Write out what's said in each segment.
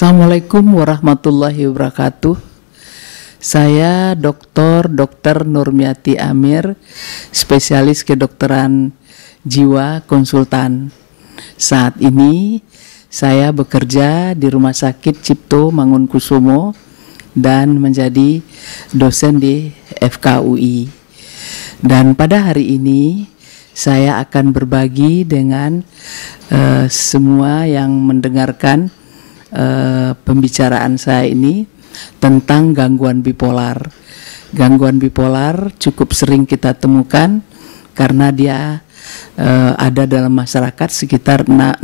Assalamualaikum warahmatullahi wabarakatuh. Saya Dr. Nurmiati Amir, spesialis kedokteran jiwa konsultan. Saat ini saya bekerja di Rumah Sakit Cipto Mangunkusumo dan menjadi dosen di FKUI. Dan pada hari ini saya akan berbagi dengan semua yang mendengarkan pembicaraan saya ini tentang gangguan bipolar. Gangguan bipolar cukup sering kita temukan karena dia ada dalam masyarakat sekitar 0,6%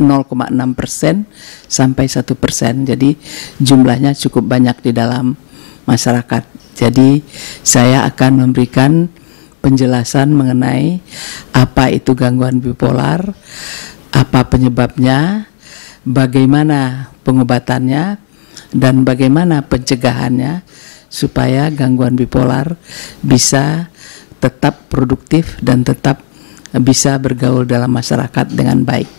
sampai 1%. Jadi jumlahnya cukup banyak di dalam masyarakat. Jadi saya akan memberikan penjelasan mengenai apa itu gangguan bipolar, apa penyebabnya, bagaimana pengobatannya, dan bagaimana pencegahannya supaya gangguan bipolar bisa tetap produktif dan tetap bisa bergaul dalam masyarakat dengan baik.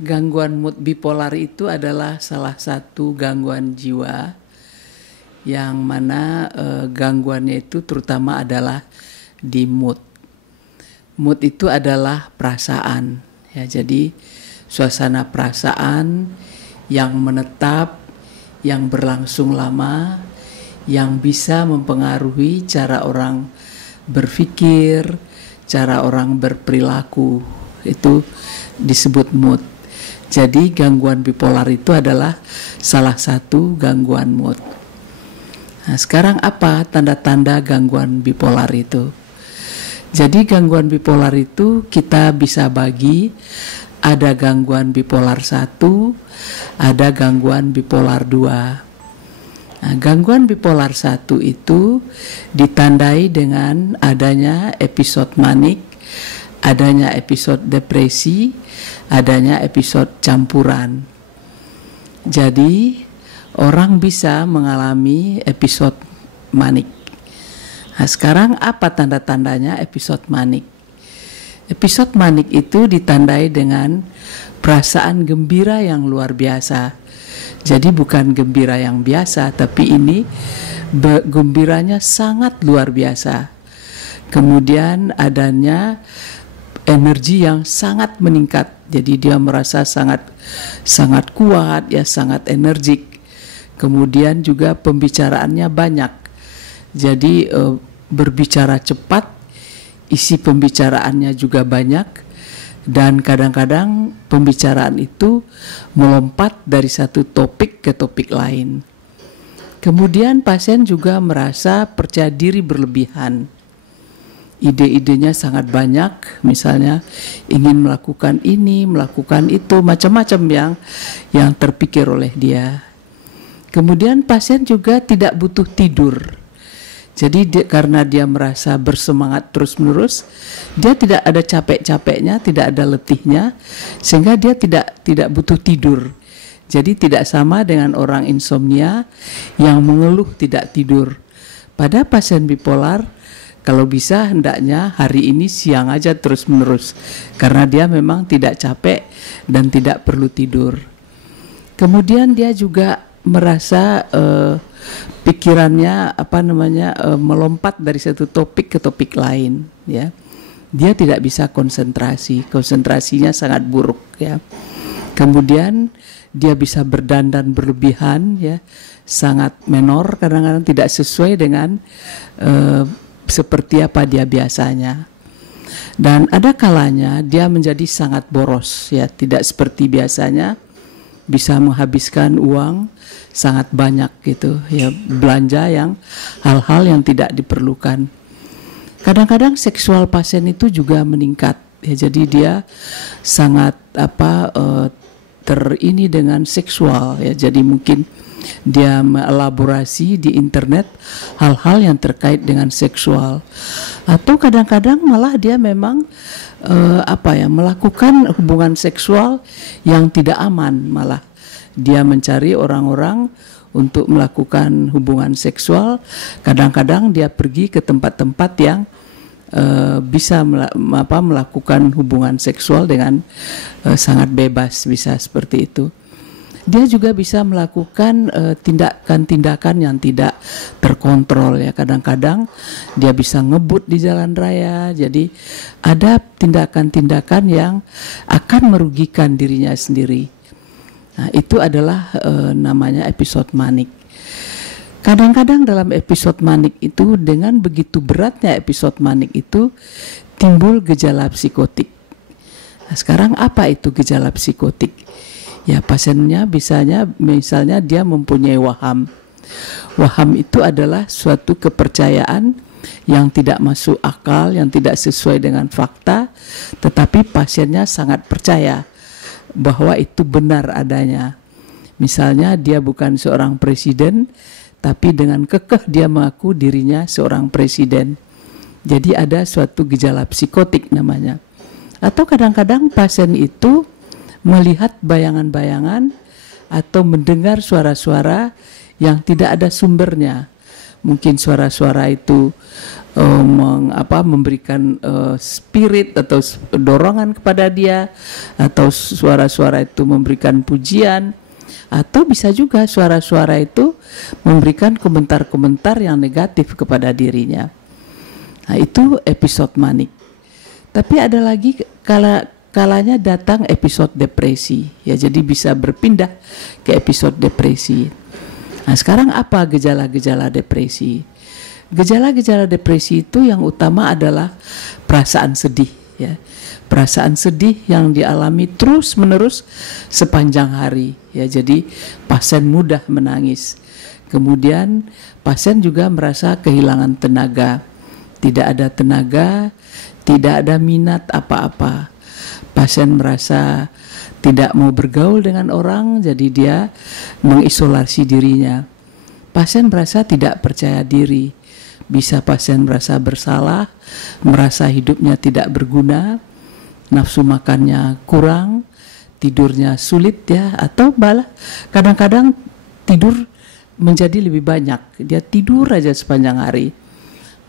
Gangguan mood bipolar itu adalah salah satu gangguan jiwa yang mana gangguannya itu terutama adalah di mood. Mood itu adalah perasaan, ya. Jadi suasana perasaan yang menetap, yang berlangsung lama, yang bisa mempengaruhi cara orang berpikir, cara orang berperilaku, itu disebut mood. Jadi gangguan bipolar itu adalah salah satu gangguan mood. Nah, sekarang apa tanda-tanda gangguan bipolar itu? Jadi gangguan bipolar itu kita bisa bagi, ada gangguan bipolar 1, ada gangguan bipolar 2. Nah, gangguan bipolar 1 itu ditandai dengan adanya episode manik, adanya episode depresi, adanya episode campuran. Jadi orang bisa mengalami episode manik. Nah, sekarang apa tanda-tandanya episode manik? Episode manik itu ditandai dengan perasaan gembira yang luar biasa. Jadi bukan gembira yang biasa, tapi ini gembiranya sangat luar biasa. Kemudian adanya energi yang sangat meningkat. Jadi dia merasa sangat kuat, ya, sangat energik. Kemudian juga pembicaraannya banyak. Jadi berbicara cepat, isi pembicaraannya juga banyak, dan kadang-kadang pembicaraan itu melompat dari satu topik ke topik lain. Kemudian pasien juga merasa percaya diri berlebihan. Ide-idenya sangat banyak, misalnya ingin melakukan ini, melakukan itu, macam-macam yang terpikir oleh dia. Kemudian pasien juga tidak butuh tidur. Jadi karena dia merasa bersemangat terus-menerus, dia tidak ada capek-capeknya, tidak ada letihnya, sehingga dia tidak butuh tidur. Jadi tidak sama dengan orang insomnia yang mengeluh tidak tidur. Pada pasien bipolar, kalau bisa hendaknya hari ini siang aja terus-menerus, karena dia memang tidak capek dan tidak perlu tidur. Kemudian dia juga merasa pikirannya melompat dari satu topik ke topik lain, ya. Dia tidak bisa konsentrasinya sangat buruk, ya. Kemudian dia bisa berdandan berlebihan, ya, sangat menor, kadang-kadang tidak sesuai dengan seperti apa dia biasanya. Dan ada kalanya dia menjadi sangat boros, ya, tidak seperti biasanya, bisa menghabiskan uang sangat banyak gitu, ya, belanja hal-hal yang tidak diperlukan. Kadang-kadang seksual pasien itu juga meningkat, ya, jadi dia sangat terini dengan seksual, ya, jadi mungkin dia mengelaborasi di internet hal-hal yang terkait dengan seksual, atau kadang-kadang malah dia memang melakukan hubungan seksual yang tidak aman. Malah dia mencari orang-orang untuk melakukan hubungan seksual. Kadang-kadang dia pergi ke tempat-tempat yang bisa melakukan hubungan seksual dengan sangat bebas, bisa seperti itu. Dia juga bisa melakukan tindakan-tindakan yang tidak terkontrol ya. Kadang-kadang dia bisa ngebut di jalan raya. Jadi ada tindakan-tindakan yang akan merugikan dirinya sendiri. Nah, itu adalah namanya episode manik. Kadang-kadang dalam episode manik itu, dengan begitu beratnya episode manik itu, timbul gejala psikotik. Nah, sekarang apa itu gejala psikotik? Ya, pasiennya misalnya dia mempunyai waham. Waham itu adalah suatu kepercayaan yang tidak masuk akal, yang tidak sesuai dengan fakta, tetapi pasiennya sangat percaya bahwa itu benar adanya. Misalnya dia bukan seorang presiden, tapi dengan kekeh dia mengaku dirinya seorang presiden. Jadi ada suatu gejala psikotik namanya. Atau kadang-kadang pasien itu melihat bayangan-bayangan atau mendengar suara-suara yang tidak ada sumbernya. Mungkin suara-suara itu memberikan spirit atau dorongan kepada dia, atau suara-suara itu memberikan pujian, atau bisa juga suara-suara itu memberikan komentar-komentar yang negatif kepada dirinya. Nah, itu episode manik. Tapi ada lagi kalanya datang episode depresi, ya, jadi bisa berpindah ke episode depresi. Nah, sekarang apa gejala-gejala depresi? Gejala-gejala depresi itu yang utama adalah perasaan sedih, ya. Perasaan sedih yang dialami terus-menerus sepanjang hari, ya. Jadi pasien mudah menangis. Kemudian pasien juga merasa kehilangan tenaga, tidak ada tenaga, tidak ada minat apa-apa. Pasien merasa tidak mau bergaul dengan orang, jadi dia mengisolasi dirinya. Pasien merasa tidak percaya diri. Bisa pasien merasa bersalah, merasa hidupnya tidak berguna, nafsu makannya kurang, tidurnya sulit ya, atau malah kadang-kadang tidur menjadi lebih banyak. Dia tidur aja sepanjang hari.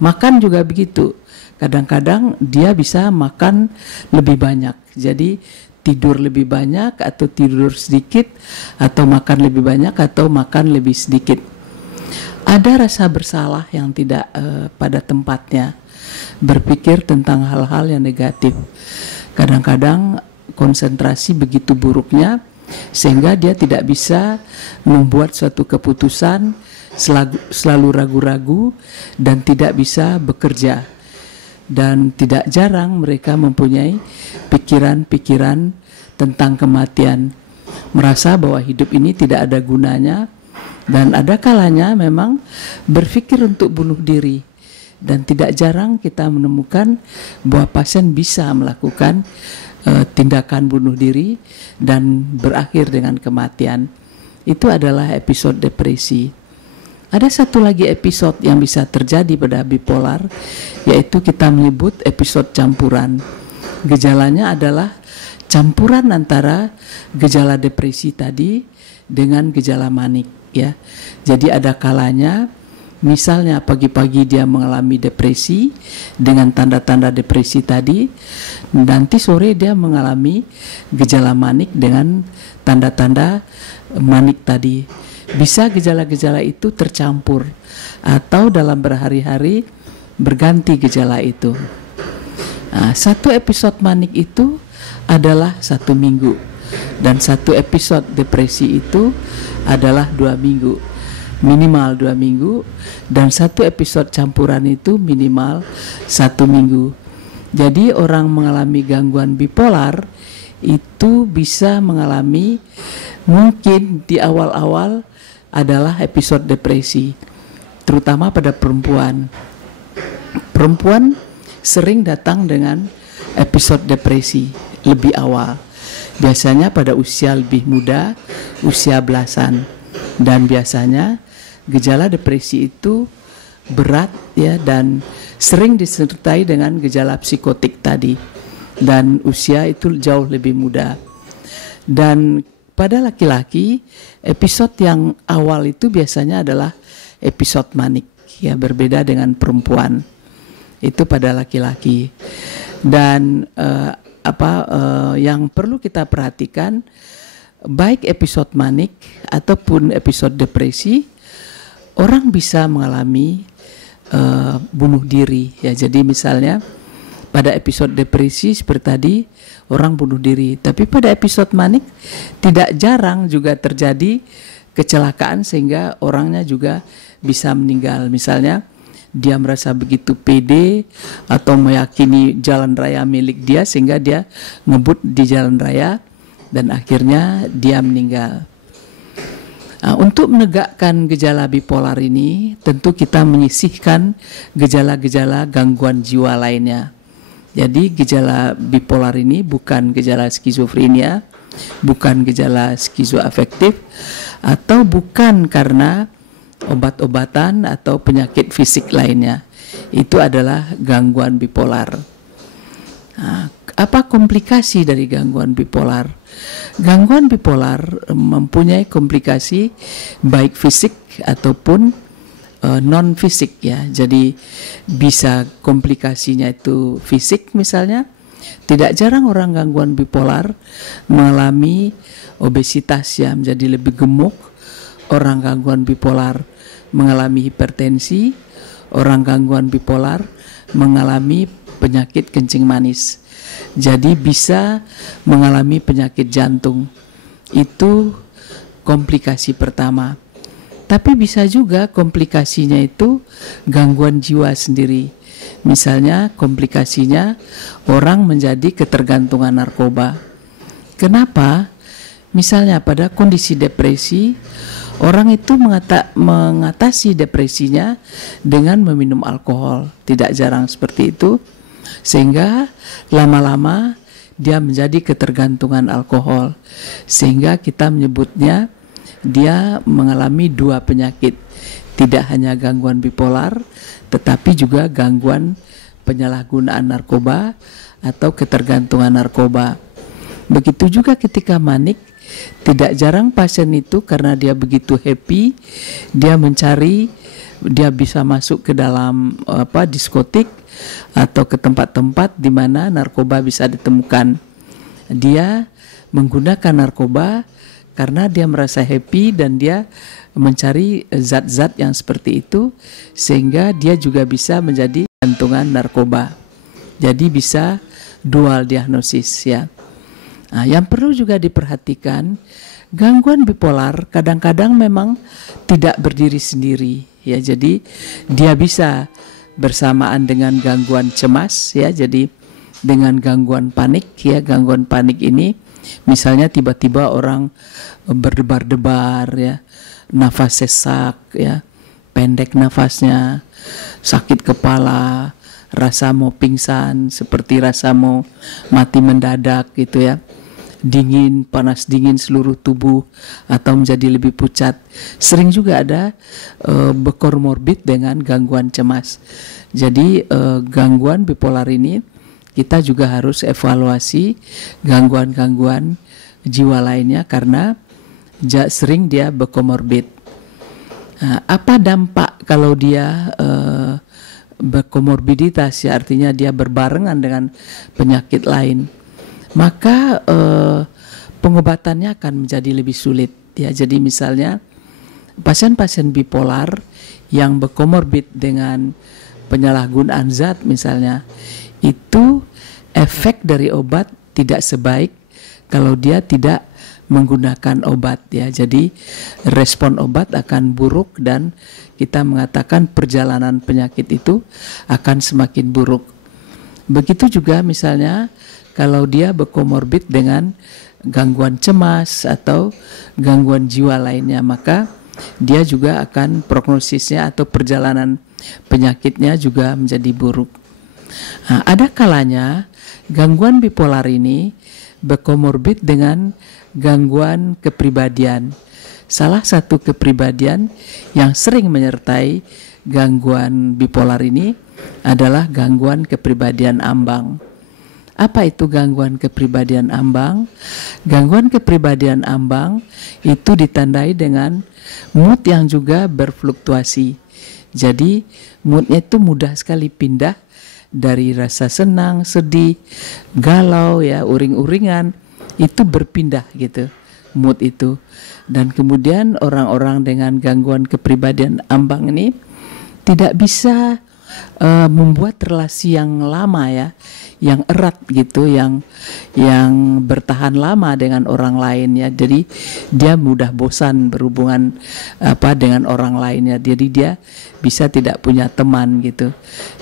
Makan juga begitu. Kadang-kadang dia bisa makan lebih banyak. Jadi tidur lebih banyak atau tidur sedikit, atau makan lebih banyak atau makan lebih sedikit. Ada rasa bersalah yang tidak pada tempatnya. Berpikir tentang hal-hal yang negatif. Kadang-kadang konsentrasi begitu buruknya sehingga dia tidak bisa membuat suatu keputusan, selalu ragu-ragu dan tidak bisa bekerja. Dan tidak jarang mereka mempunyai pikiran-pikiran tentang kematian, merasa bahwa hidup ini tidak ada gunanya, dan ada kalanya memang berpikir untuk bunuh diri. Dan tidak jarang kita menemukan bahwa pasien bisa melakukan tindakan bunuh diri dan berakhir dengan kematian. Itu adalah episode depresi. Ada satu lagi episode yang bisa terjadi pada bipolar, yaitu kita menyebut episode campuran. Gejalanya adalah campuran antara gejala depresi tadi dengan gejala manik, ya. Jadi ada kalanya misalnya pagi-pagi dia mengalami depresi dengan tanda-tanda depresi tadi, nanti sore dia mengalami gejala manik dengan tanda-tanda manik tadi. Bisa gejala-gejala itu tercampur atau dalam berhari-hari berganti gejala itu. Nah, satu episode manik itu adalah 1 minggu, dan satu episode depresi itu adalah 2 minggu, minimal 2 minggu, dan satu episode campuran itu minimal 1 minggu. Jadi orang mengalami gangguan bipolar itu bisa mengalami, mungkin di awal-awal adalah episode depresi, terutama pada perempuan. Perempuan sering datang dengan episode depresi lebih awal, biasanya pada usia lebih muda, usia belasan, dan biasanya gejala depresi itu berat ya, dan sering disertai dengan gejala psikotik tadi, dan usia itu jauh lebih muda. Dan pada laki-laki, episode yang awal itu biasanya adalah episode manik, ya, berbeda dengan perempuan. Itu pada laki-laki. Dan yang perlu kita perhatikan, baik episode manik ataupun episode depresi, orang bisa mengalami bunuh diri ya. Jadi misalnya pada episode depresi seperti tadi orang bunuh diri, tapi pada episode manik tidak jarang juga terjadi kecelakaan sehingga orangnya juga bisa meninggal. Misalnya dia merasa begitu pede atau meyakini jalan raya milik dia sehingga dia ngebut di jalan raya dan akhirnya dia meninggal. Nah, untuk menegakkan gejala bipolar ini tentu kita menyisihkan gejala-gejala gangguan jiwa lainnya. Jadi gejala bipolar ini bukan gejala skizofrenia, bukan gejala skizoafektif, atau bukan karena obat-obatan atau penyakit fisik lainnya. Itu adalah gangguan bipolar. Nah, apa komplikasi dari gangguan bipolar? Gangguan bipolar mempunyai komplikasi baik fisik ataupun non fisik ya. Jadi bisa komplikasinya itu fisik misalnya. Tidak jarang orang gangguan bipolar mengalami obesitas ya, menjadi lebih gemuk. Orang gangguan bipolar mengalami hipertensi. Orang gangguan bipolar mengalami penyakit kencing manis. Jadi bisa mengalami penyakit jantung. Itu komplikasi pertama. Tapi bisa juga komplikasinya itu gangguan jiwa sendiri. Misalnya komplikasinya orang menjadi ketergantungan narkoba. Kenapa? Misalnya pada kondisi depresi, orang itu mengatasi depresinya dengan meminum alkohol. Tidak jarang seperti itu. Sehingga lama-lama dia menjadi ketergantungan alkohol. Sehingga kita menyebutnya dia mengalami dua penyakit. Tidak hanya gangguan bipolar, tetapi juga gangguan penyalahgunaan narkoba atau ketergantungan narkoba. Begitu juga ketika manik, tidak jarang pasien itu karena dia begitu happy, dia mencari, dia bisa masuk ke dalam diskotik atau ke tempat-tempat di mana narkoba bisa ditemukan. Dia menggunakan narkoba karena dia merasa happy dan dia mencari zat-zat yang seperti itu, sehingga dia juga bisa menjadi gantungan narkoba. Jadi bisa dual diagnosis ya. Nah, yang perlu juga diperhatikan, gangguan bipolar kadang-kadang memang tidak berdiri sendiri ya. Jadi dia bisa bersamaan dengan gangguan cemas ya. Jadi dengan gangguan panik ya. Gangguan panik ini misalnya tiba-tiba orang berdebar-debar ya, nafas sesak ya, pendek nafasnya, sakit kepala, rasa mau pingsan, seperti rasa mau mati mendadak gitu ya, dingin, panas dingin seluruh tubuh atau menjadi lebih pucat. Sering juga ada berkomorbid dengan gangguan cemas. Jadi gangguan bipolar ini kita juga harus evaluasi gangguan-gangguan jiwa lainnya karena sering dia berkomorbid. Nah, apa dampak kalau dia berkomorbiditas ya, artinya dia berbarengan dengan penyakit lain? Maka pengobatannya akan menjadi lebih sulit ya. Jadi misalnya pasien-pasien bipolar yang berkomorbid dengan penyalahgunaan zat misalnya, itu efek dari obat tidak sebaik kalau dia tidak menggunakan obat ya. Jadi respon obat akan buruk dan kita mengatakan perjalanan penyakit itu akan semakin buruk. Begitu juga misalnya kalau dia berkomorbid dengan gangguan cemas atau gangguan jiwa lainnya, maka dia juga akan prognosisnya atau perjalanan penyakitnya juga menjadi buruk. Nah, ada kalanya gangguan bipolar ini berkomorbid dengan gangguan kepribadian. Salah satu kepribadian yang sering menyertai gangguan bipolar ini adalah gangguan kepribadian ambang. Apa itu gangguan kepribadian ambang? Gangguan kepribadian ambang itu ditandai dengan mood yang juga berfluktuasi. Jadi moodnya itu mudah sekali pindah dari rasa senang, sedih, galau ya, uring-uringan, itu berpindah gitu. mood itu. Dan kemudian orang-orang dengan gangguan kepribadian ambang ini tidak bisa membuat relasi yang lama ya, yang erat gitu, yang bertahan lama dengan orang lain ya. Jadi dia mudah bosan berhubungan dengan orang lainnya. Jadi dia bisa tidak punya teman gitu.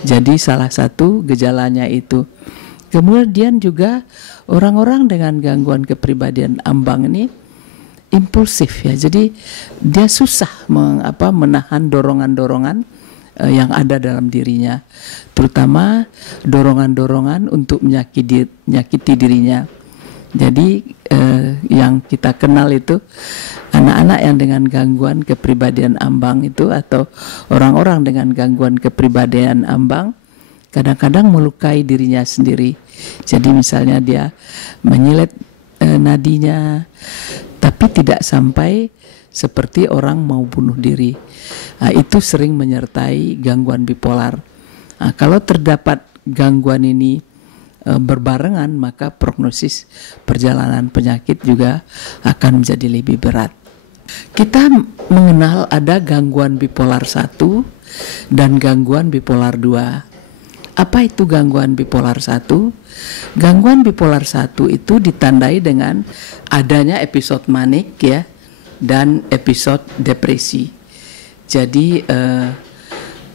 Jadi salah satu gejalanya itu. Kemudian juga orang-orang dengan gangguan kepribadian ambang ini impulsif ya. Jadi dia susah menahan dorongan-dorongan yang ada dalam dirinya, terutama dorongan-dorongan untuk menyakiti dirinya. Jadi yang kita kenal itu anak-anak yang dengan gangguan kepribadian ambang itu, atau orang-orang dengan gangguan kepribadian ambang, kadang-kadang melukai dirinya sendiri. Jadi misalnya dia menyilet nadinya, tapi tidak sampai seperti orang mau bunuh diri. Itu sering menyertai gangguan bipolar. Kalau terdapat gangguan ini berbarengan, maka prognosis perjalanan penyakit juga akan menjadi lebih berat. Kita mengenal ada gangguan bipolar 1 dan gangguan bipolar 2. Apa itu gangguan bipolar 1? Gangguan bipolar 1 itu ditandai dengan adanya episode manik ya, dan episode depresi. Jadi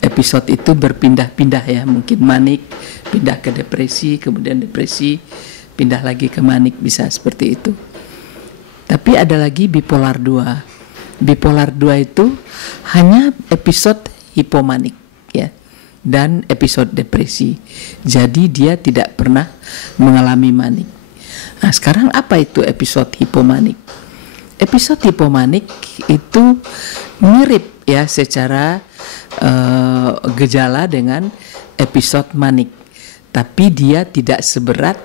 episode itu berpindah-pindah ya, mungkin manik pindah ke depresi, kemudian depresi pindah lagi ke manik, bisa seperti itu. Tapi ada lagi bipolar 2. Bipolar 2 itu hanya episode hipomanik ya, dan episode depresi. Jadi dia tidak pernah mengalami manik. Nah, sekarang apa itu episode hipomanik? Episode hipomanik itu mirip ya secara gejala dengan episode manik, tapi dia tidak seberat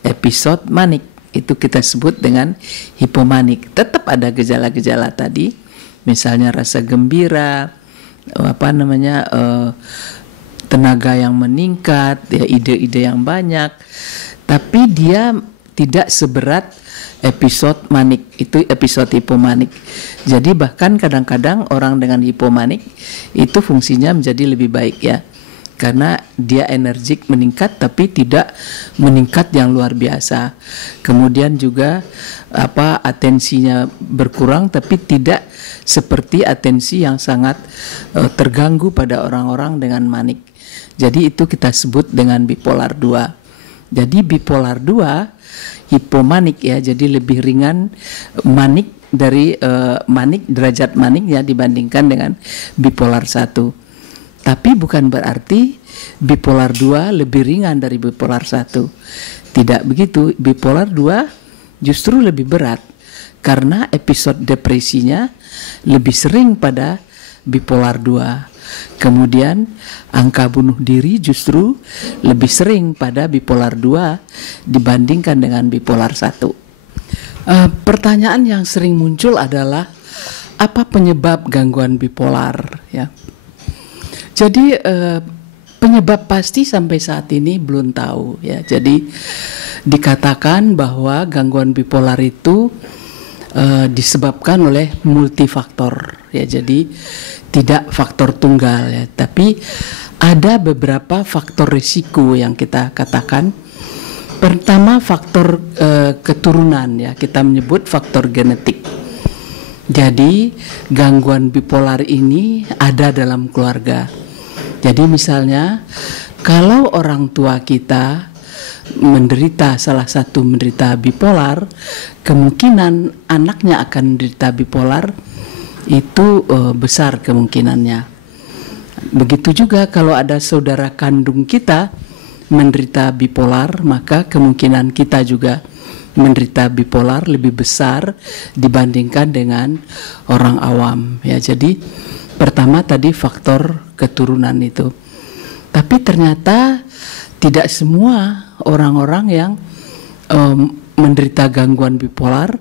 episode manik. Itu kita sebut dengan hipomanik. Tetap ada gejala-gejala tadi, misalnya rasa gembira, tenaga yang meningkat, ya, ide-ide yang banyak, tapi dia tidak seberat episode manik, itu episode hipomanik. Jadi bahkan kadang-kadang orang dengan hipomanik itu fungsinya menjadi lebih baik ya, karena dia energik meningkat tapi tidak meningkat yang luar biasa. Kemudian juga atensinya berkurang tapi tidak seperti atensi yang sangat terganggu pada orang-orang dengan manik. Jadi itu kita sebut dengan bipolar 2. Jadi bipolar 2 hipomanik ya, jadi lebih ringan manik dari manik, derajat maniknya dibandingkan dengan bipolar 1. Tapi bukan berarti bipolar 2 lebih ringan dari bipolar 1. Tidak begitu, bipolar 2 justru lebih berat karena episode depresinya lebih sering pada bipolar 2. Kemudian angka bunuh diri justru lebih sering pada bipolar 2 dibandingkan dengan bipolar 1. Pertanyaan yang sering muncul adalah apa penyebab gangguan bipolar ya. Jadi penyebab pasti sampai saat ini belum tahu ya. Jadi dikatakan bahwa gangguan bipolar itu disebabkan oleh multifaktor ya. Jadi tidak faktor tunggal ya, tapi ada beberapa faktor risiko yang kita katakan. Pertama faktor keturunan ya, kita menyebut faktor genetik. Jadi gangguan bipolar ini ada dalam keluarga. Jadi misalnya kalau orang tua kita salah satu menderita bipolar, kemungkinan anaknya akan menderita bipolar itu besar kemungkinannya. Begitu juga kalau ada saudara kandung kita menderita bipolar, maka kemungkinan kita juga menderita bipolar lebih besar dibandingkan dengan orang awam ya. Jadi pertama tadi faktor keturunan itu. Tapi ternyata tidak semua orang-orang yang menderita gangguan bipolar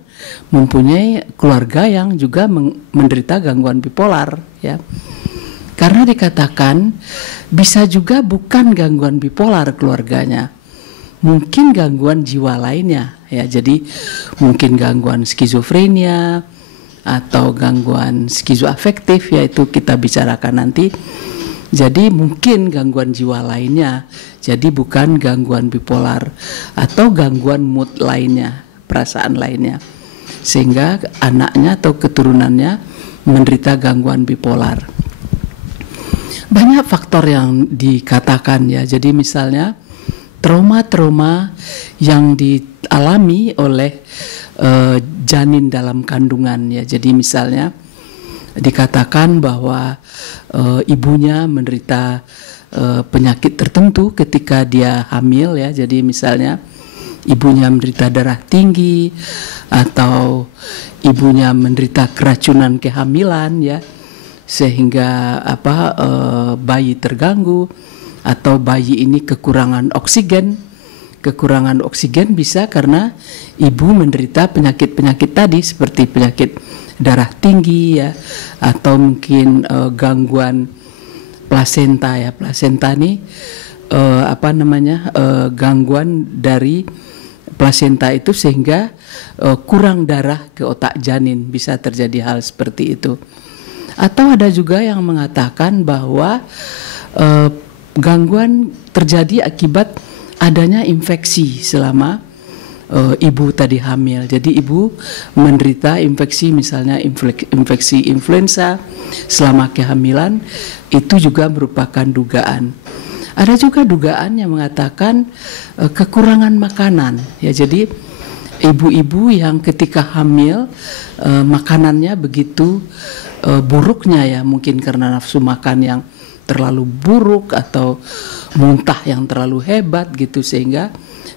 mempunyai keluarga yang juga menderita gangguan bipolar ya. Karena dikatakan bisa juga bukan gangguan bipolar keluarganya, mungkin gangguan jiwa lainnya ya. Jadi mungkin gangguan skizofrenia atau gangguan skizoafektif, yaitu kita bicarakan nanti. Jadi mungkin gangguan jiwa lainnya, jadi bukan gangguan bipolar atau gangguan mood lainnya, perasaan lainnya, sehingga anaknya atau keturunannya menderita gangguan bipolar. Banyak faktor yang dikatakan ya, jadi misalnya trauma-trauma yang dialami oleh janin dalam kandungan ya. Jadi misalnya dikatakan bahwa ibunya menderita penyakit tertentu ketika dia hamil ya. Jadi misalnya ibunya menderita darah tinggi atau ibunya menderita keracunan kehamilan ya, sehingga bayi terganggu, atau bayi ini kekurangan oksigen. Kekurangan oksigen bisa karena ibu menderita penyakit-penyakit tadi seperti penyakit darah tinggi ya, atau mungkin gangguan plasenta ya. Plasenta ini gangguan dari plasenta itu sehingga kurang darah ke otak janin, bisa terjadi hal seperti itu. Atau ada juga yang mengatakan bahwa gangguan terjadi akibat adanya infeksi selama ibu tadi hamil. Jadi ibu menderita infeksi, misalnya infeksi influenza selama kehamilan, itu juga merupakan dugaan. Ada juga dugaan yang mengatakan kekurangan makanan ya. Jadi ibu-ibu yang ketika hamil makanannya begitu buruknya ya, mungkin karena nafsu makan yang terlalu buruk atau muntah yang terlalu hebat gitu, sehingga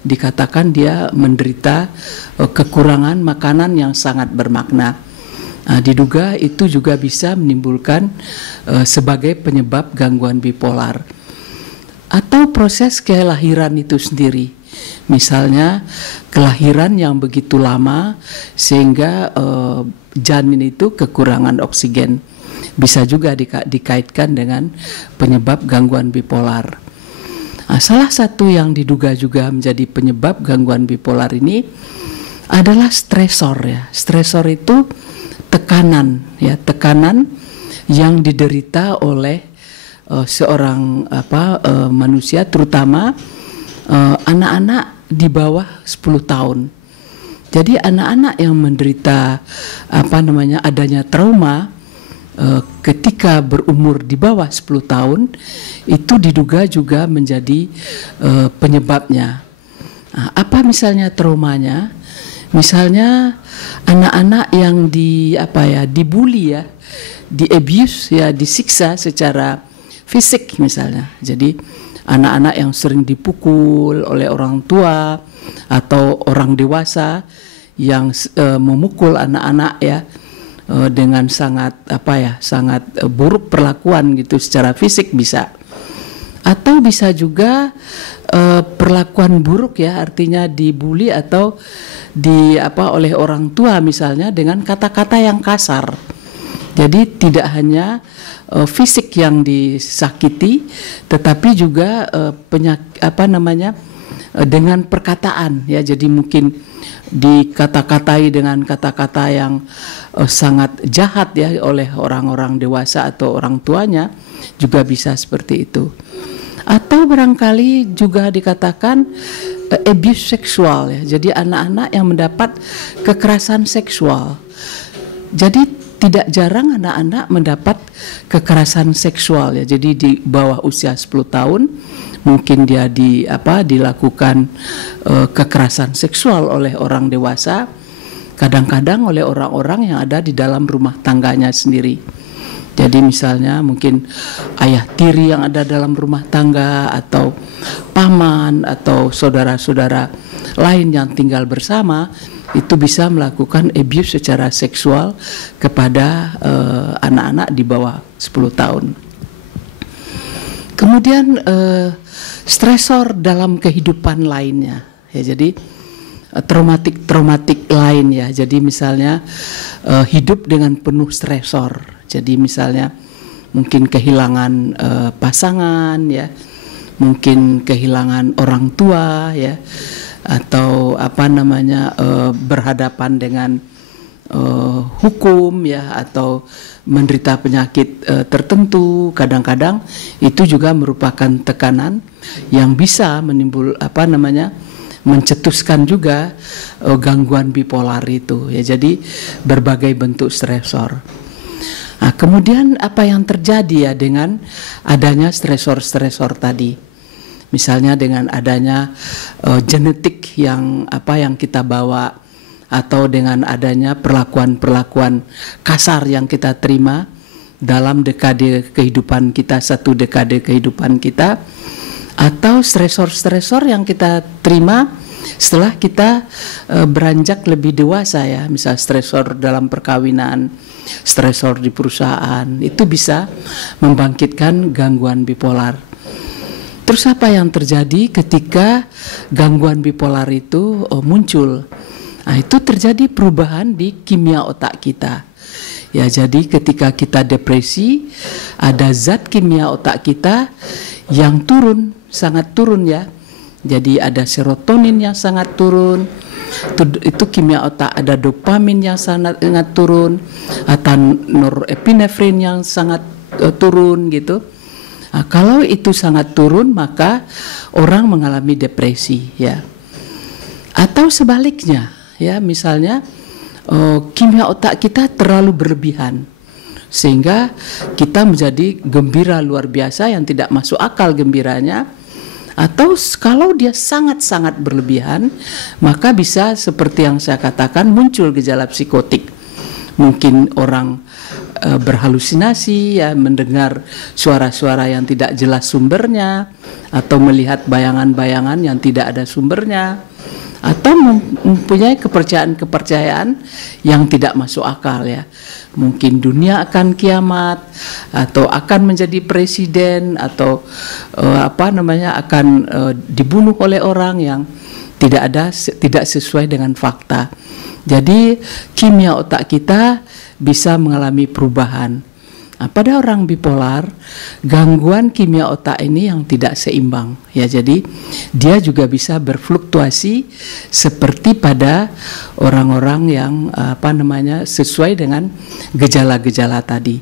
dikatakan dia menderita kekurangan makanan yang sangat bermakna. Diduga itu juga bisa menimbulkan sebagai penyebab gangguan bipolar. Atau proses kelahiran itu sendiri, misalnya kelahiran yang begitu lama sehingga janin itu kekurangan oksigen, bisa juga dikaitkan dengan penyebab gangguan bipolar. Salah satu yang diduga juga menjadi penyebab gangguan bipolar ini adalah stresor ya. Stresor itu tekanan ya, tekanan yang diderita oleh seorang manusia, terutama anak-anak di bawah 10 tahun. Jadi anak-anak yang menderita adanya trauma ketika berumur di bawah 10 tahun itu diduga juga menjadi penyebabnya. Apa misalnya traumanya? Misalnya anak-anak yang dibully ya, di-abuse ya, disiksa secara fisik misalnya. Jadi anak-anak yang sering dipukul oleh orang tua atau orang dewasa yang memukul anak-anak ya, dengan sangat buruk perlakuan gitu secara fisik bisa. Atau bisa juga perlakuan buruk ya, artinya dibully atau oleh orang tua misalnya dengan kata-kata yang kasar. Jadi tidak hanya fisik yang disakiti, tetapi juga dengan perkataan ya. Jadi mungkin dikata-katai dengan kata-kata yang sangat jahat ya oleh orang-orang dewasa atau orang tuanya, juga bisa seperti itu. Atau barangkali juga dikatakan abuse seksual ya. Jadi anak-anak yang mendapat kekerasan seksual. Jadi tidak jarang anak-anak mendapat kekerasan seksual ya. Jadi di bawah usia 10 tahun mungkin dia dilakukan kekerasan seksual oleh orang dewasa, kadang-kadang oleh orang-orang yang ada di dalam rumah tangganya sendiri. Jadi misalnya mungkin ayah tiri yang ada dalam rumah tangga, atau paman atau saudara-saudara lain yang tinggal bersama, itu bisa melakukan abuse secara seksual kepada anak-anak di bawah 10 tahun. Kemudian stresor dalam kehidupan lainnya ya, jadi traumatik lain ya. Jadi misalnya hidup dengan penuh stresor. Jadi misalnya mungkin kehilangan pasangan ya, mungkin kehilangan orang tua ya, atau berhadapan dengan hukum ya, atau menderita penyakit tertentu. Kadang-kadang itu juga merupakan tekanan yang bisa mencetuskan juga gangguan bipolar itu ya. Jadi berbagai bentuk stresor. Nah, kemudian apa yang terjadi ya dengan adanya stresor-stresor tadi? Misalnya dengan adanya genetik yang kita bawa, atau dengan adanya perlakuan-perlakuan kasar yang kita terima dalam dekade kehidupan kita, satu dekade kehidupan kita, atau stresor-stresor yang kita terima setelah kita beranjak lebih dewasa ya, misal stresor dalam perkawinan, stresor di perusahaan, itu bisa membangkitkan gangguan bipolar. Terus apa yang terjadi ketika gangguan bipolar itu muncul? Nah, itu terjadi perubahan di kimia otak kita. Ya, jadi ketika kita depresi, ada zat kimia otak kita yang turun, sangat turun ya. Jadi ada serotonin yang sangat turun. Itu kimia otak, ada dopamin yang sangat turun, atau norepinefrin yang sangat turun gitu. Nah, kalau itu sangat turun, maka orang mengalami depresi ya. Atau sebaliknya ya, misalnya kimia otak kita terlalu berlebihan sehingga kita menjadi gembira luar biasa yang tidak masuk akal gembiranya. Atau kalau dia sangat-sangat berlebihan, maka bisa seperti yang saya katakan, muncul gejala psikotik. Mungkin orang berhalusinasi ya, mendengar suara-suara yang tidak jelas sumbernya, atau melihat bayangan-bayangan yang tidak ada sumbernya, atau mempunyai kepercayaan-kepercayaan yang tidak masuk akal ya. Mungkin dunia akan kiamat, atau akan menjadi presiden, atau akan dibunuh oleh orang yang tidak sesuai dengan fakta. Jadi kimia otak kita bisa mengalami perubahan. Nah, pada orang bipolar, gangguan kimia otak ini yang tidak seimbang ya, jadi dia juga bisa berfluktuasi seperti pada orang-orang yang sesuai dengan gejala-gejala tadi.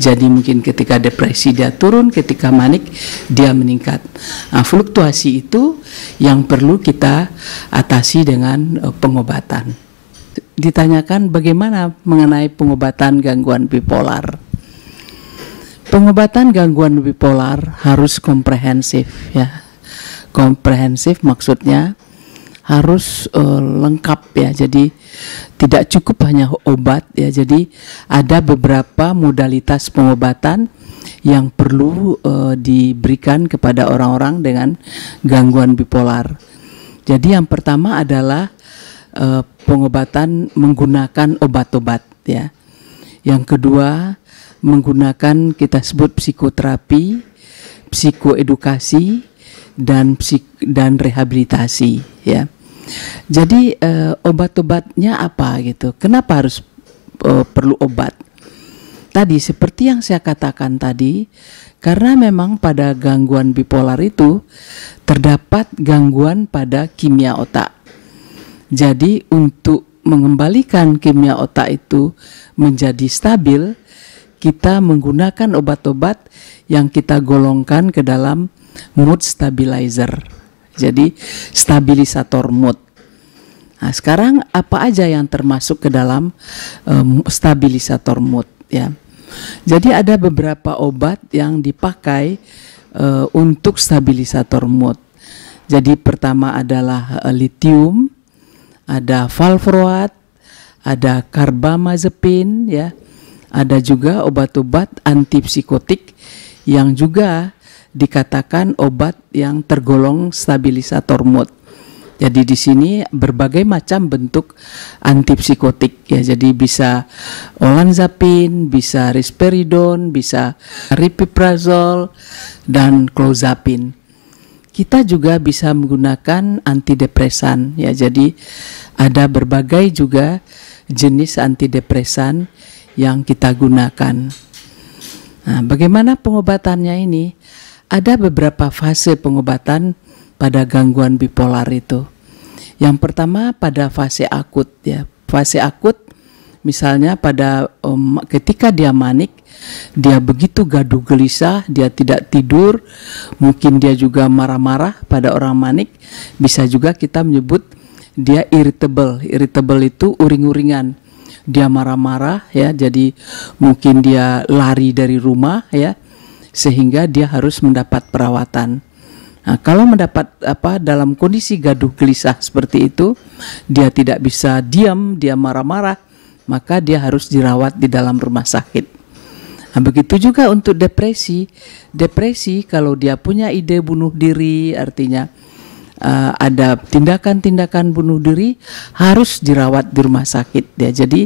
Jadi mungkin ketika depresi dia turun, ketika manik dia meningkat. Nah, fluktuasi itu yang perlu kita atasi dengan pengobatan. Ditanyakan bagaimana mengenai pengobatan gangguan bipolar. Pengobatan gangguan bipolar harus komprehensif ya. Komprehensif maksudnya harus lengkap ya. Jadi tidak cukup hanya obat ya. Jadi ada beberapa modalitas pengobatan yang perlu diberikan kepada orang-orang dengan gangguan bipolar. Jadi yang pertama adalah pengobatan menggunakan obat-obat ya. Yang kedua, menggunakan kita sebut psikoterapi, psikoedukasi, dan rehabilitasi ya. Jadi obat-obatnya apa gitu? Kenapa harus perlu obat? Tadi seperti yang saya katakan tadi, karena memang pada gangguan bipolar itu terdapat gangguan pada kimia otak. Jadi untuk mengembalikan kimia otak itu menjadi stabil, kita menggunakan obat-obat yang kita golongkan ke dalam mood stabilizer. Jadi stabilisator mood. Nah, sekarang apa aja yang termasuk ke dalam stabilisator mood ya. Jadi ada beberapa obat yang dipakai untuk stabilisator mood. Jadi pertama adalah lithium, ada valproat, ada carbamazepin ya. Ada juga obat-obat antipsikotik yang juga dikatakan obat yang tergolong stabilisator mood. Jadi di sini berbagai macam bentuk antipsikotik ya. Jadi bisa olanzapin, bisa risperidon, bisa aripiprazol dan clozapin. Kita juga bisa menggunakan antidepresan ya. Jadi ada berbagai juga jenis antidepresan yang kita gunakan. Nah, bagaimana pengobatannya ini? Ada beberapa fase pengobatan pada gangguan bipolar itu. Yang pertama pada fase akut ya. Fase akut misalnya pada ketika dia manik, dia begitu gaduh gelisah, dia tidak tidur, mungkin dia juga marah-marah pada orang manik. Bisa juga kita menyebut dia irritable. Irritable itu uring-uringan. Dia marah-marah ya, jadi mungkin dia lari dari rumah ya, sehingga dia harus mendapat perawatan. Nah, kalau mendapat dalam kondisi gaduh gelisah seperti itu, dia tidak bisa diam, dia marah-marah, maka dia harus dirawat di dalam rumah sakit. Nah, begitu juga untuk depresi. Depresi kalau dia punya ide bunuh diri, artinya ada tindakan-tindakan bunuh diri, harus dirawat di rumah sakit ya. Jadi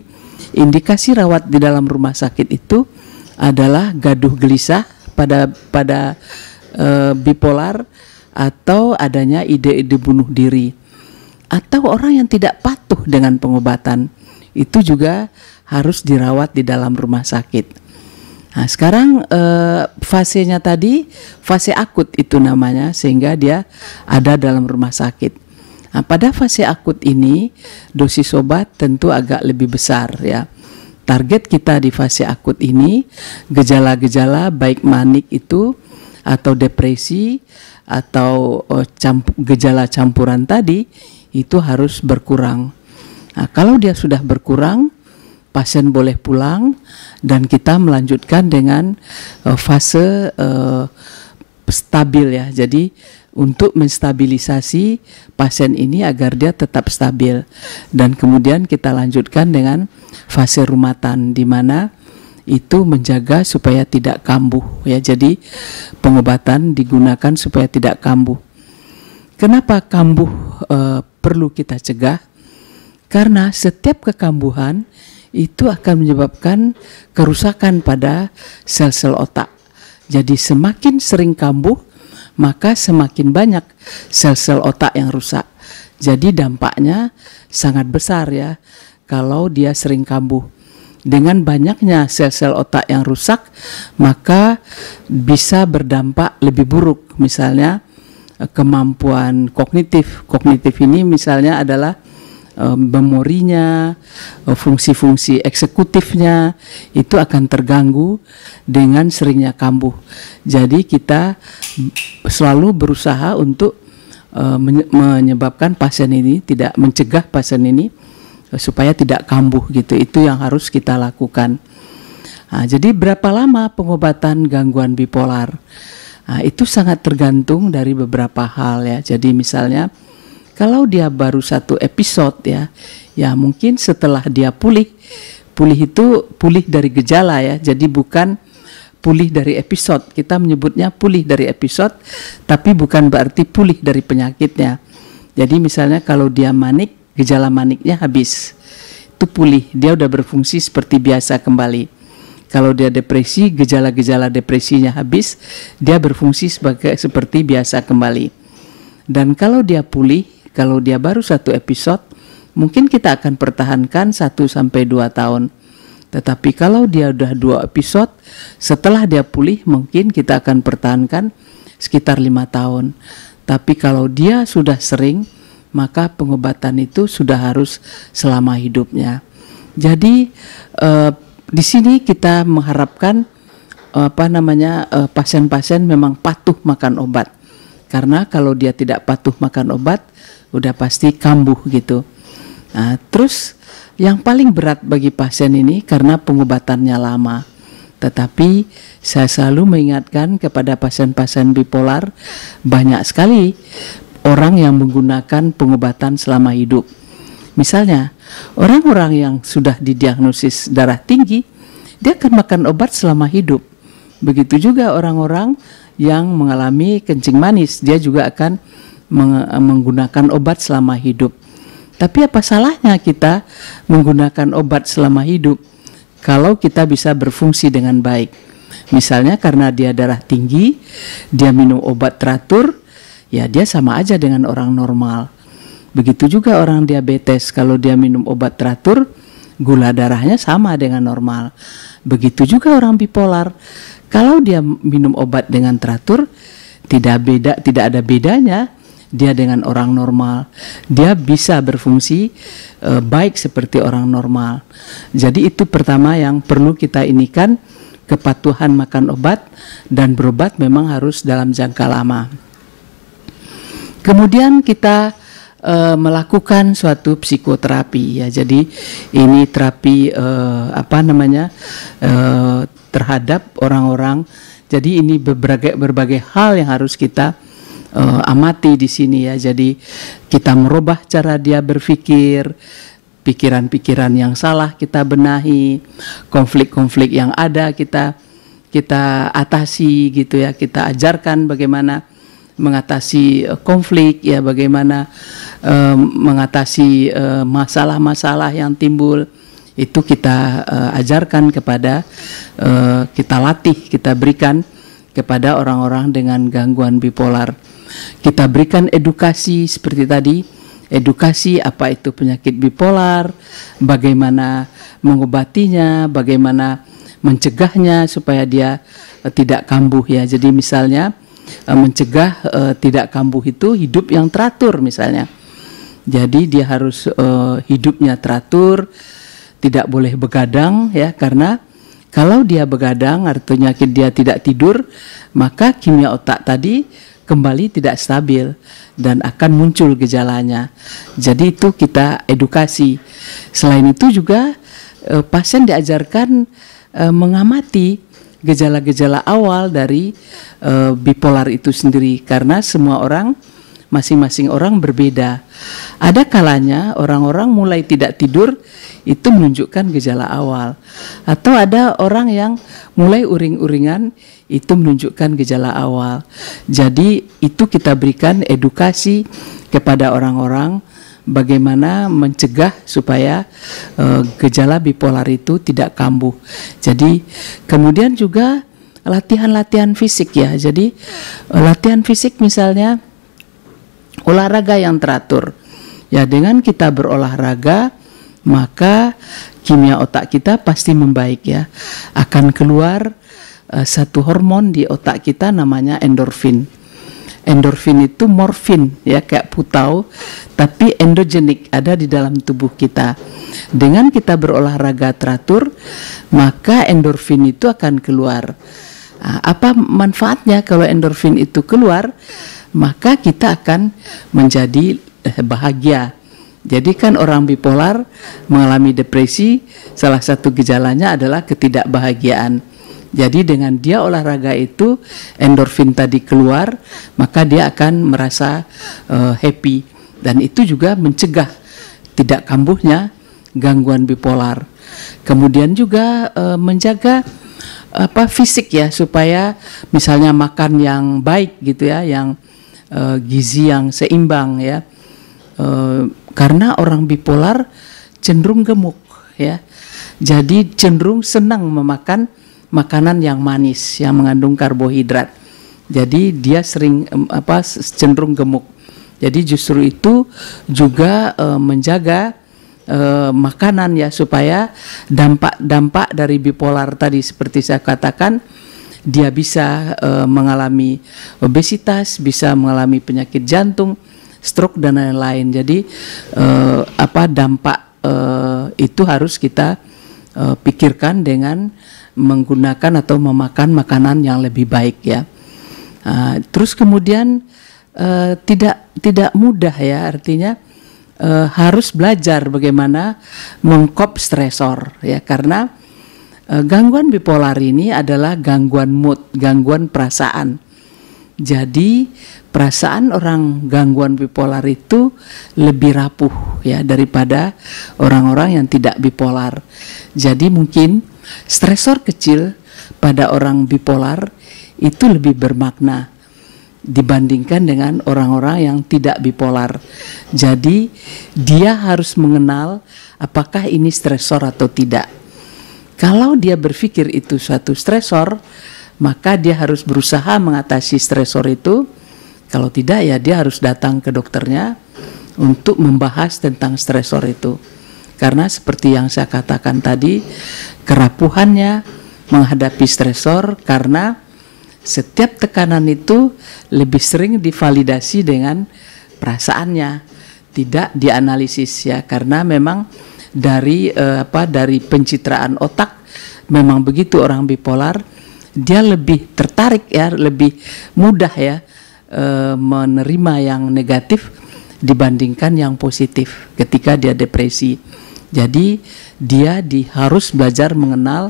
indikasi rawat di dalam rumah sakit itu adalah gaduh gelisah pada bipolar, atau adanya ide-ide bunuh diri, atau orang yang tidak patuh dengan pengobatan, itu juga harus dirawat di dalam rumah sakit. Nah, sekarang fasenya tadi fase akut itu namanya, sehingga dia ada dalam rumah sakit. Nah, pada fase akut ini dosis obat tentu agak lebih besar ya. Target kita di fase akut ini, gejala-gejala baik manik itu atau depresi atau gejala campuran tadi itu harus berkurang. Nah, kalau dia sudah berkurang, pasien boleh pulang dan kita melanjutkan dengan fase stabil ya. Jadi untuk menstabilisasi pasien ini agar dia tetap stabil, dan kemudian kita lanjutkan dengan fase rumatan, di mana itu menjaga supaya tidak kambuh ya. Jadi pengobatan digunakan supaya tidak kambuh. Kenapa kambuh perlu kita cegah? Karena setiap kekambuhan itu akan menyebabkan kerusakan pada sel-sel otak. Jadi semakin sering kambuh, maka semakin banyak sel-sel otak yang rusak. Jadi dampaknya sangat besar ya kalau dia sering kambuh. Dengan banyaknya sel-sel otak yang rusak, maka bisa berdampak lebih buruk. Misalnya kemampuan kognitif. Kognitif ini misalnya adalah memorinya, fungsi-fungsi eksekutifnya itu akan terganggu dengan seringnya kambuh. Jadi kita selalu berusaha untuk menyebabkan pasien ini, tidak mencegah pasien ini supaya tidak kambuh gitu. Itu yang harus kita lakukan. Nah, jadi berapa lama pengobatan gangguan bipolar? Nah, itu sangat tergantung dari beberapa hal ya. Jadi misalnya kalau dia baru satu episode ya mungkin setelah dia pulih itu pulih dari gejala ya. Jadi bukan pulih dari episode. Kita menyebutnya pulih dari episode, tapi bukan berarti pulih dari penyakitnya. Jadi misalnya kalau dia manik, gejala maniknya habis, itu pulih, dia udah berfungsi seperti biasa kembali. Kalau dia depresi, gejala-gejala depresinya habis, dia berfungsi seperti biasa kembali. Dan kalau dia pulih, kalau dia baru satu episode, mungkin kita akan pertahankan 1-2 tahun. Tetapi kalau dia udah 2 episode, setelah dia pulih mungkin kita akan pertahankan sekitar 5 tahun. Tapi kalau dia sudah sering, maka pengobatan itu sudah harus selama hidupnya. Jadi di sini kita mengharapkan pasien-pasien memang patuh makan obat. Karena kalau dia tidak patuh makan obat, udah pasti kambuh gitu. Nah, terus yang paling berat bagi pasien ini karena pengobatannya lama. Tetapi saya selalu mengingatkan kepada pasien-pasien bipolar, banyak sekali orang yang menggunakan pengobatan selama hidup. Misalnya, orang-orang yang sudah didiagnosis darah tinggi, dia akan makan obat selama hidup. Begitu juga orang-orang yang mengalami kencing manis, dia juga akan menggunakan obat selama hidup. Tapi apa salahnya kita menggunakan obat selama hidup kalau kita bisa berfungsi dengan baik? Misalnya karena dia darah tinggi, dia minum obat teratur, ya dia sama aja dengan orang normal. Begitu juga orang diabetes, kalau dia minum obat teratur, gula darahnya sama dengan normal. Begitu juga orang bipolar, Kalau dia minum obat dengan teratur, tidak ada bedanya dia dengan orang normal. Dia bisa berfungsi baik seperti orang normal. Jadi itu pertama yang perlu kita inikan, kepatuhan makan obat dan berobat memang harus dalam jangka lama. Kemudian kita melakukan suatu psikoterapi ya. Jadi ini terapi terhadap orang-orang. Jadi ini berbagai hal yang harus kita amati di sini ya. Jadi kita merubah cara dia berpikir, pikiran-pikiran yang salah kita benahi, konflik-konflik yang ada kita atasi gitu ya. Kita ajarkan bagaimana mengatasi konflik ya, bagaimana mengatasi masalah-masalah yang timbul. Itu kita ajarkan kepada, kita latih, kita berikan kepada orang-orang dengan gangguan bipolar. Kita berikan edukasi seperti tadi, edukasi apa itu penyakit bipolar, bagaimana mengobatinya, bagaimana mencegahnya supaya dia tidak kambuh ya. Jadi misalnya mencegah tidak kambuh itu hidup yang teratur misalnya. Jadi dia harus hidupnya teratur, tidak boleh begadang ya, karena kalau dia begadang artinya dia tidak tidur, maka kimia otak tadi kembali tidak stabil dan akan muncul gejalanya. Jadi itu kita edukasi. Selain itu juga pasien diajarkan mengamati gejala-gejala awal dari bipolar itu sendiri, karena semua orang, masing-masing orang berbeda. Ada kalanya orang-orang mulai tidak tidur itu menunjukkan gejala awal, atau ada orang yang mulai uring-uringan itu menunjukkan gejala awal. Jadi itu kita berikan edukasi kepada orang-orang bagaimana mencegah supaya gejala bipolar itu tidak kambuh. Jadi kemudian juga latihan-latihan fisik ya. Jadi latihan fisik misalnya olahraga yang teratur. Ya, dengan kita berolahraga maka kimia otak kita pasti membaik ya. Akan keluar satu hormon di otak kita namanya endorfin. Endorfin itu morfin ya, kayak putau, tapi endogenik, ada di dalam tubuh kita. Dengan kita berolahraga teratur, maka endorfin itu akan keluar. Apa manfaatnya kalau endorfin itu keluar? Maka kita akan menjadi bahagia. Jadi kan orang bipolar mengalami depresi, salah satu gejalanya adalah ketidakbahagiaan. Jadi dengan dia olahraga itu, endorfin tadi keluar, maka dia akan merasa happy. Dan itu juga mencegah tidak kambuhnya gangguan bipolar. Kemudian juga menjaga fisik ya, supaya misalnya makan yang baik gitu ya, yang gizi yang seimbang ya. Karena orang bipolar cenderung gemuk ya. Jadi cenderung senang memakan makanan yang manis, yang mengandung karbohidrat. Jadi dia sering cenderung gemuk. Jadi justru itu juga menjaga makanan ya, supaya dampak dari bipolar tadi seperti saya katakan, dia bisa mengalami obesitas, bisa mengalami penyakit jantung, stroke dan lain-lain. Jadi dampak itu harus kita pikirkan dengan menggunakan atau memakan makanan yang lebih baik ya. Terus kemudian tidak mudah ya, artinya harus belajar bagaimana mengkop stresor ya, karena gangguan bipolar ini adalah gangguan mood, gangguan perasaan. Jadi perasaan orang gangguan bipolar itu lebih rapuh ya daripada orang-orang yang tidak bipolar. Jadi mungkin stresor kecil pada orang bipolar itu lebih bermakna dibandingkan dengan orang-orang yang tidak bipolar. Jadi dia harus mengenal apakah ini stresor atau tidak. Kalau dia berpikir itu suatu stresor, maka dia harus berusaha mengatasi stresor itu. Kalau tidak ya dia harus datang ke dokternya untuk membahas tentang stresor itu. Karena seperti yang saya katakan tadi, kerapuhannya menghadapi stresor karena setiap tekanan itu lebih sering divalidasi dengan perasaannya, tidak dianalisis ya, karena memang dari dari pencitraan otak memang begitu orang bipolar, dia lebih tertarik ya, lebih mudah ya menerima yang negatif dibandingkan yang positif ketika dia depresi. Jadi dia harus belajar mengenal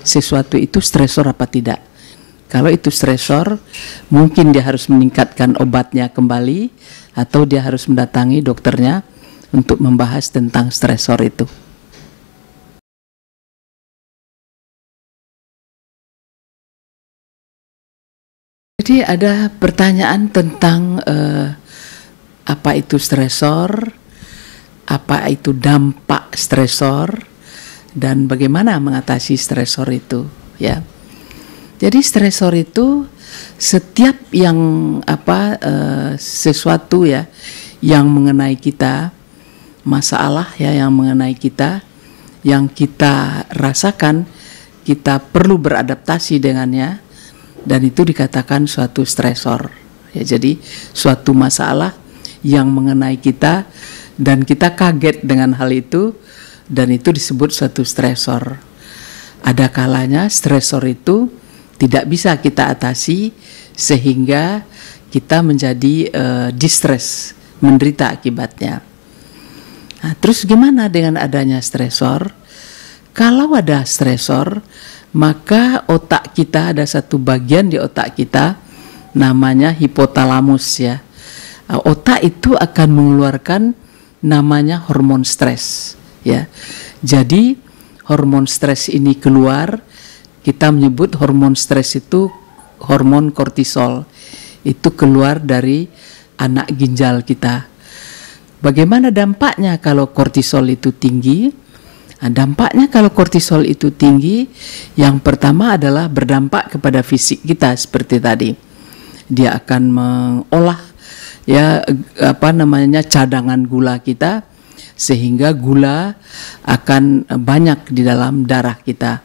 sesuatu itu stresor apa tidak. Kalau itu stresor, mungkin dia harus meningkatkan obatnya kembali atau dia harus mendatangi dokternya untuk membahas tentang stresor itu. Jadi ada pertanyaan tentang apa itu stresor, apa itu dampak stresor, dan bagaimana mengatasi stresor itu, ya. Jadi stresor itu setiap yang sesuatu ya yang mengenai kita, masalah ya yang mengenai kita, yang kita rasakan, kita perlu beradaptasi dengannya, dan itu dikatakan suatu stresor. Ya, jadi suatu masalah yang mengenai kita dan kita kaget dengan hal itu, dan itu disebut suatu stresor. Ada kalanya stresor itu tidak bisa kita atasi sehingga kita menjadi distress, menderita akibatnya. Nah, terus gimana dengan adanya stresor? Kalau ada stresor, maka otak kita, ada satu bagian di otak kita namanya hipotalamus ya. Otak itu akan mengeluarkan namanya hormon stres ya. Jadi hormon stres ini keluar, kita menyebut hormon stres itu hormon kortisol. Itu keluar dari anak ginjal kita. Bagaimana dampaknya kalau kortisol itu tinggi? Nah, dampaknya kalau kortisol itu tinggi, yang pertama adalah berdampak kepada fisik kita seperti tadi. Dia akan mengolah ya cadangan gula kita, sehingga gula akan banyak di dalam darah kita.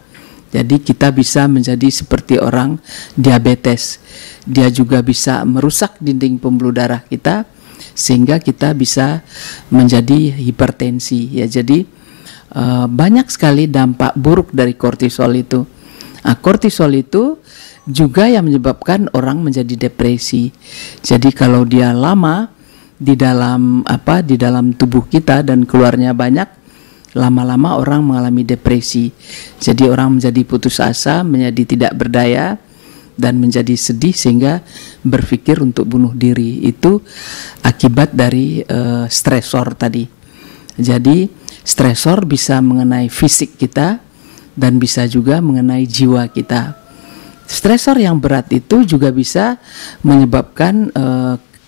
Jadi kita bisa menjadi seperti orang diabetes. Dia juga bisa merusak dinding pembuluh darah kita sehingga kita bisa menjadi hipertensi ya. Jadi banyak sekali dampak buruk dari kortisol itu. Kortisol itu juga yang menyebabkan orang menjadi depresi. Jadi kalau dia lama di dalam tubuh kita dan keluarnya banyak, lama-lama orang mengalami depresi. Jadi orang menjadi putus asa, menjadi tidak berdaya, dan menjadi sedih sehingga berpikir untuk bunuh diri. Itu akibat dari stresor tadi. Jadi stresor bisa mengenai fisik kita dan bisa juga mengenai jiwa kita. Stresor yang berat itu juga bisa menyebabkan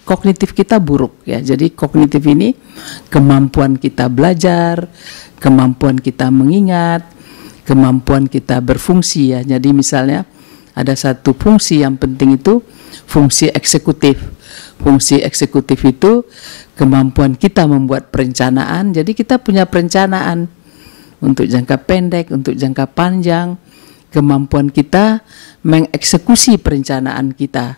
kognitif kita buruk ya. Jadi kognitif ini kemampuan kita belajar, kemampuan kita mengingat, kemampuan kita berfungsi ya. Jadi misalnya ada satu fungsi yang penting itu fungsi eksekutif. Fungsi eksekutif itu kemampuan kita membuat perencanaan. Jadi kita punya perencanaan untuk jangka pendek, untuk jangka panjang. Kemampuan kita mengeksekusi perencanaan kita.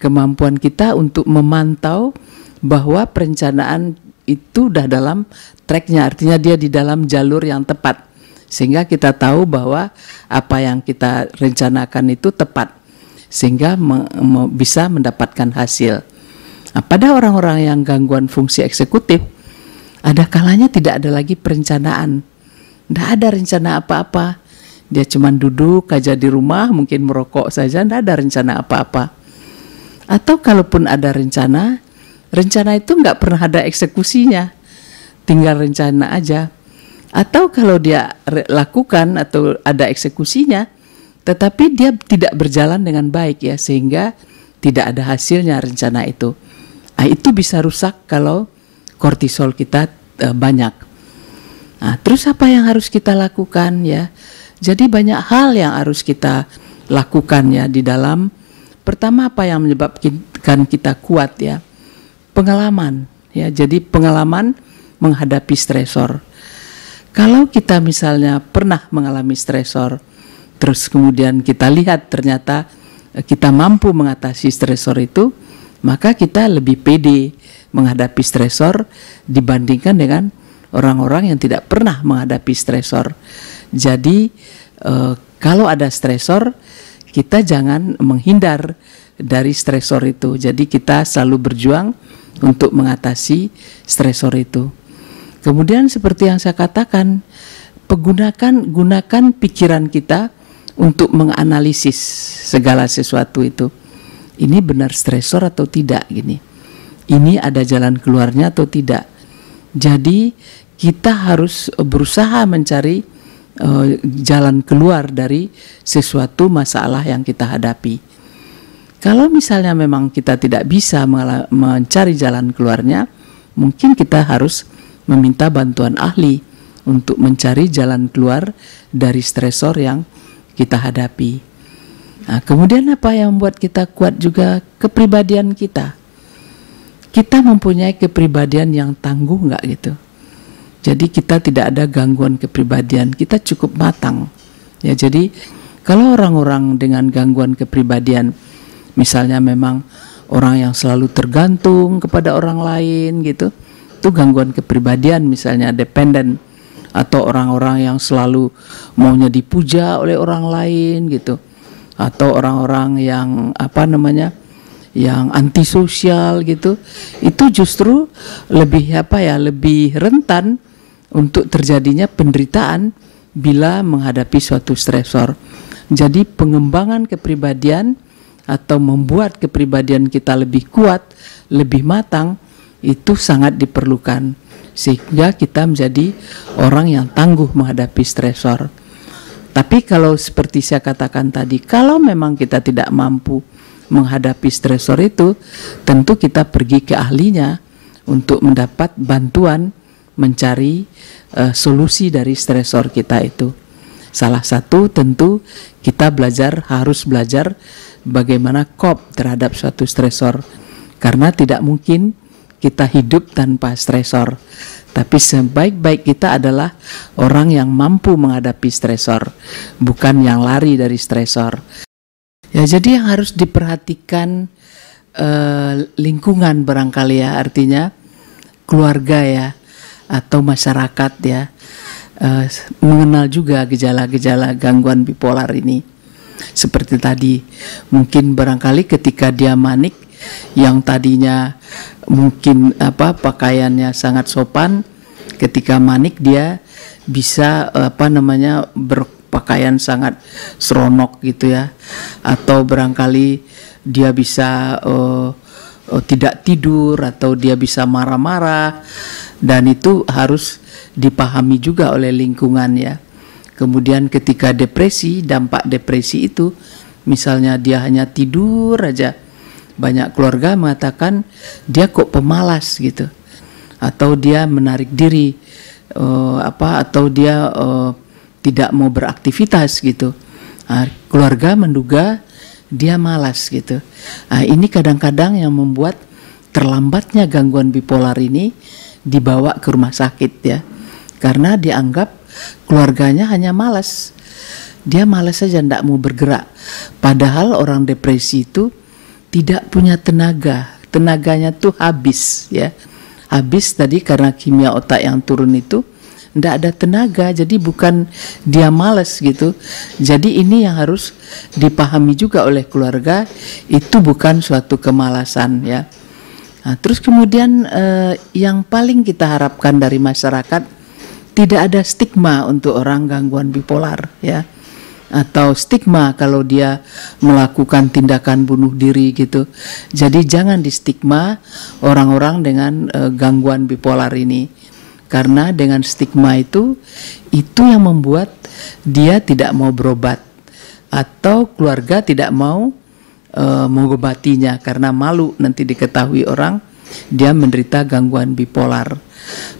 Kemampuan kita untuk memantau bahwa perencanaan itu udah dalam tracknya, artinya dia di dalam jalur yang tepat, sehingga kita tahu bahwa apa yang kita rencanakan itu tepat, sehingga bisa mendapatkan hasil. Nah, pada orang-orang yang gangguan fungsi eksekutif, ada kalanya tidak ada lagi perencanaan, tidak ada rencana apa-apa. Dia cuma duduk aja di rumah, mungkin merokok saja, tidak ada rencana apa-apa. Atau kalaupun ada rencana itu nggak pernah ada eksekusinya, tinggal rencana aja. Atau kalau dia lakukan atau ada eksekusinya, tetapi dia tidak berjalan dengan baik ya, sehingga tidak ada hasilnya rencana itu. Nah, itu bisa rusak kalau kortisol kita banyak. Nah, terus apa yang harus kita lakukan ya? Jadi banyak hal yang harus kita lakukan ya di dalam. Pertama, apa yang menyebabkan kita kuat ya? Pengalaman ya. Jadi pengalaman menghadapi stresor. Kalau kita misalnya pernah mengalami stresor, terus kemudian kita lihat ternyata kita mampu mengatasi stresor itu, maka kita lebih pede menghadapi stresor dibandingkan dengan orang-orang yang tidak pernah menghadapi stresor. Jadi kalau ada stresor, kita jangan menghindar dari stresor itu. Jadi kita selalu berjuang untuk mengatasi stresor itu. Kemudian seperti yang saya katakan, gunakan pikiran kita untuk menganalisis segala sesuatu itu. Ini benar stresor atau tidak gini. Ini ada jalan keluarnya atau tidak. Jadi kita harus berusaha mencari jalan keluar dari sesuatu masalah yang kita hadapi. Kalau misalnya memang kita tidak bisa mencari jalan keluarnya, mungkin kita harus meminta bantuan ahli untuk mencari jalan keluar dari stresor yang kita hadapi. Nah, kemudian apa yang membuat kita kuat juga? Kepribadian kita. Kita mempunyai kepribadian yang tangguh nggak gitu? Jadi kita tidak ada gangguan kepribadian, kita cukup matang. Ya, jadi kalau orang-orang dengan gangguan kepribadian, misalnya memang orang yang selalu tergantung kepada orang lain gitu, itu gangguan kepribadian, misalnya dependen, atau orang-orang yang selalu maunya dipuja oleh orang lain gitu, atau orang-orang yang yang antisosial gitu, itu justru lebih lebih rentan untuk terjadinya penderitaan bila menghadapi suatu stresor. Jadi pengembangan kepribadian atau membuat kepribadian kita lebih kuat, lebih matang, itu sangat diperlukan sehingga kita menjadi orang yang tangguh menghadapi stresor. Tapi kalau seperti saya katakan tadi, kalau memang kita tidak mampu menghadapi stresor itu, tentu kita pergi ke ahlinya untuk mendapat bantuan mencari solusi dari stresor kita itu. Salah satu tentu kita harus belajar bagaimana cope terhadap suatu stresor, karena tidak mungkin kita hidup tanpa stresor. Tapi sebaik-baik kita adalah orang yang mampu menghadapi stresor, bukan yang lari dari stresor. Ya, jadi yang harus diperhatikan lingkungan barangkali ya, artinya keluarga ya, atau masyarakat ya, mengenal juga gejala-gejala gangguan bipolar ini. Seperti tadi, mungkin barangkali ketika dia manik, yang tadinya mungkin pakaiannya sangat sopan, ketika manik dia bisa berpakaian sangat seronok gitu ya, atau barangkali dia bisa tidak tidur, atau dia bisa marah-marah, dan itu harus dipahami juga oleh lingkungan ya. Kemudian ketika depresi, dampak depresi itu misalnya dia hanya tidur aja, banyak keluarga mengatakan dia kok pemalas gitu, atau dia menarik diri, atau dia tidak mau beraktivitas gitu. Nah, keluarga menduga dia malas gitu. Nah, ini kadang-kadang yang membuat terlambatnya gangguan bipolar ini dibawa ke rumah sakit ya, karena dianggap keluarganya hanya malas. Dia malas saja, tidak mau bergerak. Padahal orang depresi itu tidak punya tenaga, tenaganya tuh habis ya, habis tadi karena kimia otak yang turun itu, tidak ada tenaga. Jadi bukan dia malas gitu. Jadi ini yang harus dipahami juga oleh keluarga, itu bukan suatu kemalasan ya. Nah, terus kemudian yang paling kita harapkan dari masyarakat, tidak ada stigma untuk orang gangguan bipolar ya, atau stigma kalau dia melakukan tindakan bunuh diri gitu. Jadi jangan distigma orang-orang dengan gangguan bipolar ini, karena dengan stigma itu yang membuat dia tidak mau berobat, atau keluarga tidak mau mengobatinya karena malu nanti diketahui orang dia menderita gangguan bipolar.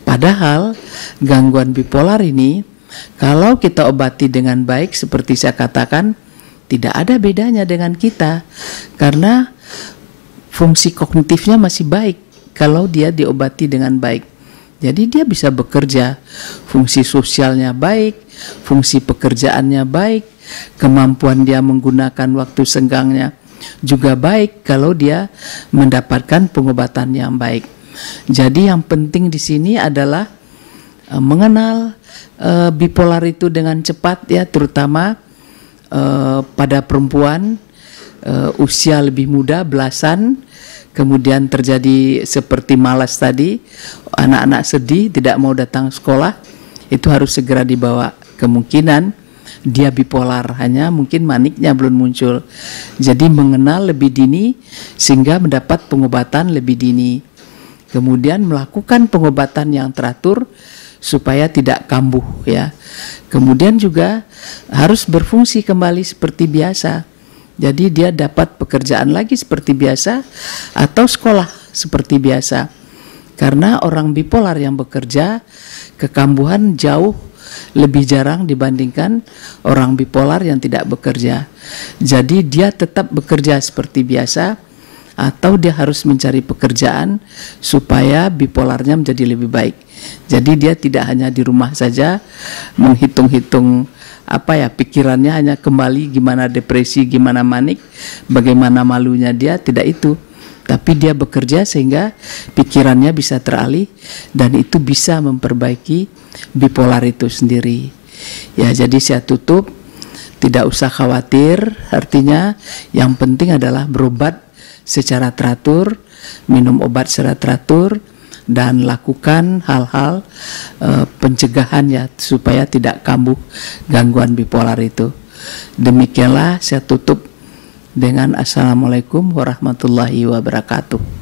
Padahal gangguan bipolar ini kalau kita obati dengan baik, seperti saya katakan, tidak ada bedanya dengan kita, karena fungsi kognitifnya masih baik kalau dia diobati dengan baik. Jadi dia bisa bekerja, fungsi sosialnya baik, fungsi pekerjaannya baik, kemampuan dia menggunakan waktu senggangnya juga baik kalau dia mendapatkan pengobatan yang baik. Jadi yang penting di sini adalah mengenal bipolar itu dengan cepat ya, terutama pada perempuan usia lebih muda, belasan, kemudian terjadi seperti malas tadi, anak-anak sedih, tidak mau datang sekolah, itu harus segera dibawa. Kemungkinan dia bipolar, hanya mungkin maniknya belum muncul. Jadi mengenal lebih dini sehingga mendapat pengobatan lebih dini. Kemudian melakukan pengobatan yang teratur supaya tidak kambuh ya. Kemudian juga harus berfungsi kembali seperti biasa. Jadi dia dapat pekerjaan lagi seperti biasa atau sekolah seperti biasa. Karena orang bipolar yang bekerja, kekambuhan jauh lebih jarang dibandingkan orang bipolar yang tidak bekerja. Jadi dia tetap bekerja seperti biasa atau dia harus mencari pekerjaan supaya bipolarnya menjadi lebih baik. Jadi dia tidak hanya di rumah saja menghitung-hitung pikirannya hanya kembali gimana depresi, gimana manik, bagaimana malunya dia, tidak itu. Tapi dia bekerja sehingga pikirannya bisa teralih dan itu bisa memperbaiki bipolar itu sendiri. Ya, jadi saya tutup, tidak usah khawatir, artinya yang penting adalah berobat secara teratur, minum obat secara teratur, dan lakukan hal-hal pencegahan ya supaya tidak kambuh gangguan bipolar itu. Demikianlah saya tutup dengan Assalamualaikum warahmatullahi wabarakatuh.